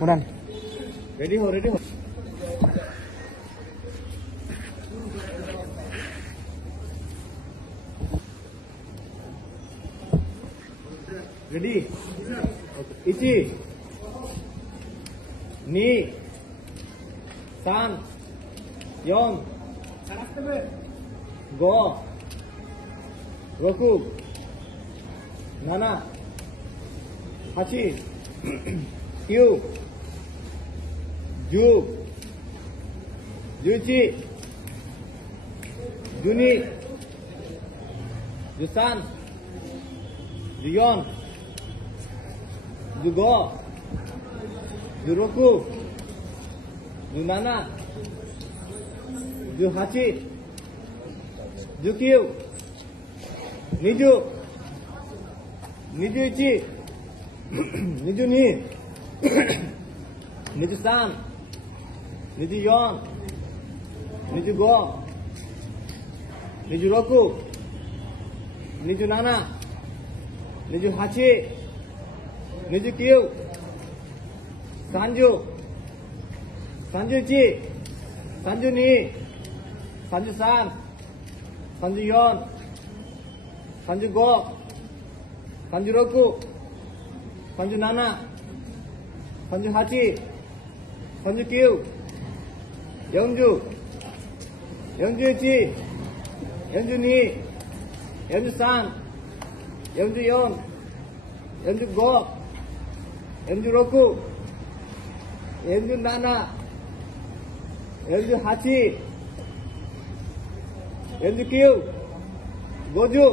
उड़ान रेडी हो रेडी हो रेडी इची नी सान yon go roku nana hachi kyu ju juchi juni jusan juyon jugo juroku junana juhachi jukyu niju nijuichi niju ni niju san niju yon niju go niju roku niju nana niju hachi niju kyu sanju sanjuchi sanju ni sanju san sanju yon sanju go sanju roku sanju nana sanju hachi sanju kyu yeonju yeonju ichi yeonju ni yeonju san yeonju yon yeonju go yeonju roku yeonju nana yeonju hachi yeonju kyu goju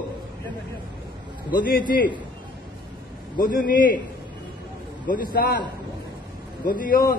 goju ichi goju ni goju san goju yon